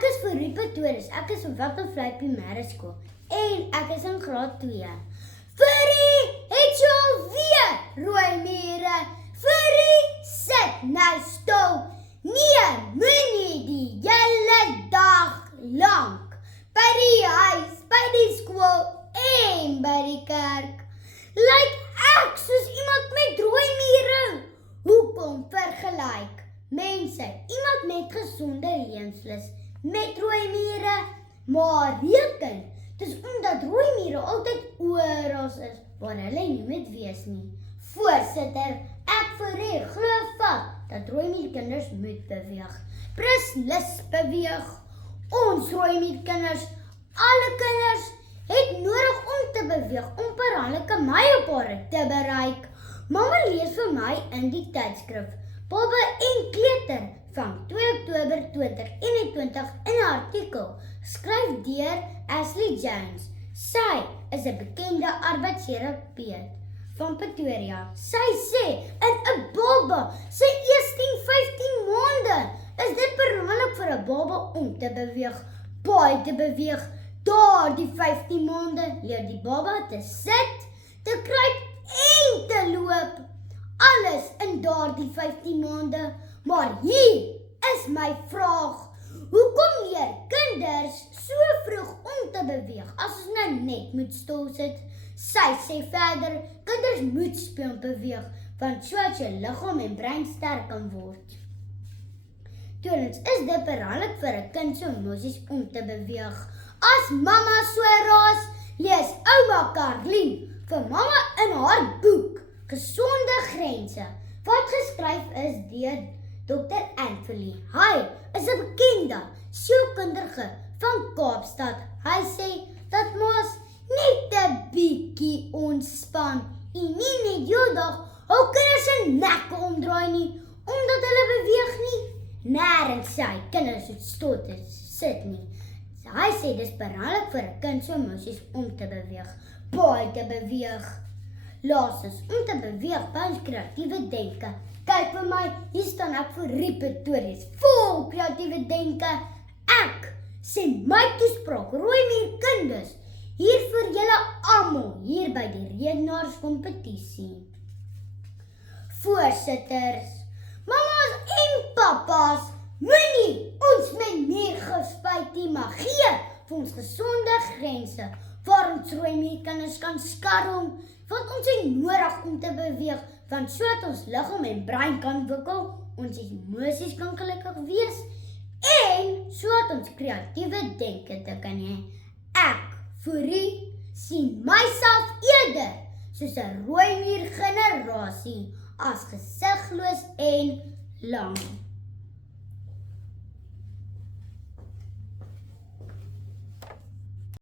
Ek is Fourie Pretorius. Ek is van Witbank Primêre Skool en ek is in graad 2. Fourie, het jy alweer rooi mure? Fourie, sit nou stil. Nee, moenie die hele dag lank by die huis, by die skool en by die kerk. Lyk ek soos iemand met rooi mure? Hoekom vergelyk mense iemand met gesonde lewenslus met rooi mure? Maar reken, dis omdat rooi mure altyd oral is waar hulle nie moet wees nie. Voorsitter, ek Fourie glo vas dat rooi mier kinders moet beweeg. Beslis beweeg. Ons rooi mier kinders, alle kinders, het nodig om te beweeg om belangrike mylpale te bereik. Mamma lees vir my in die tydskrif Baba en Kleuter van 2 Oktober 2021 in 'n artikel geskryf deur Ashley Jones. Sy is 'n bekende arbeidsterapeut van Pretoria. Sy sê in 'n baba sy eerste 15 maande is dit belangrik vir 'n baba om te beweeg, baie te beweeg. Daardie 15 maande leer die baba te sit, te kruip en te loop. Alles in daardie 15 maande. Maar hier is my vraag. Hoekom leer kinders so vroeg om te beweeg as ons nou net moet stil sit? Sy sê verder, kinders moet speel en beweeg, want sodat jou liggaam en brein sterk kan word. Tweedens is dit belangrik vir 'n kind se emosies om te beweeg. As mamma so raas, lees ouma Karlien vir mamma in haar boek Gesonde Grense, wat geskryf is deur Dr. Anthony. Hy is 'n bekende sielkundige van Kaapstad. Hy sê dat mos net 'n bietjie ontspan en nie net heeldag hul kinders se nekke omdraai nie, omdat hulle beweeg nie. Nêrens sy kinders het stil te sit nie. Hy sê dis belangrik vir 'n kind se emosies om te beweeg, baie te beweeg. Laastens, om te beweeg by ons kreatiewe denke. Kyk vir my, hier staan ek Fourie Pretorius, vol kreatiewe denke. Ek sê my toespraak, rooi mier kinders, hier vir julle almal, hier by die redenaarskompetisie. Voorsitters, mamas en papas, moenie ons met meegif spuit nie, maar gee vir ons gesonde grense, waar ons rooi mier kinders kan skarrel, want ons het nodig om te beweeg, want sodat ons liggaam en brein kan ontwikkel, ons emosies kan gelukkig wees, en sodat ons kreatiewe denke te kan hê. Ek, Fourie, sien myself eerder soos 'n rooi mier generasie as gesigloos en lang.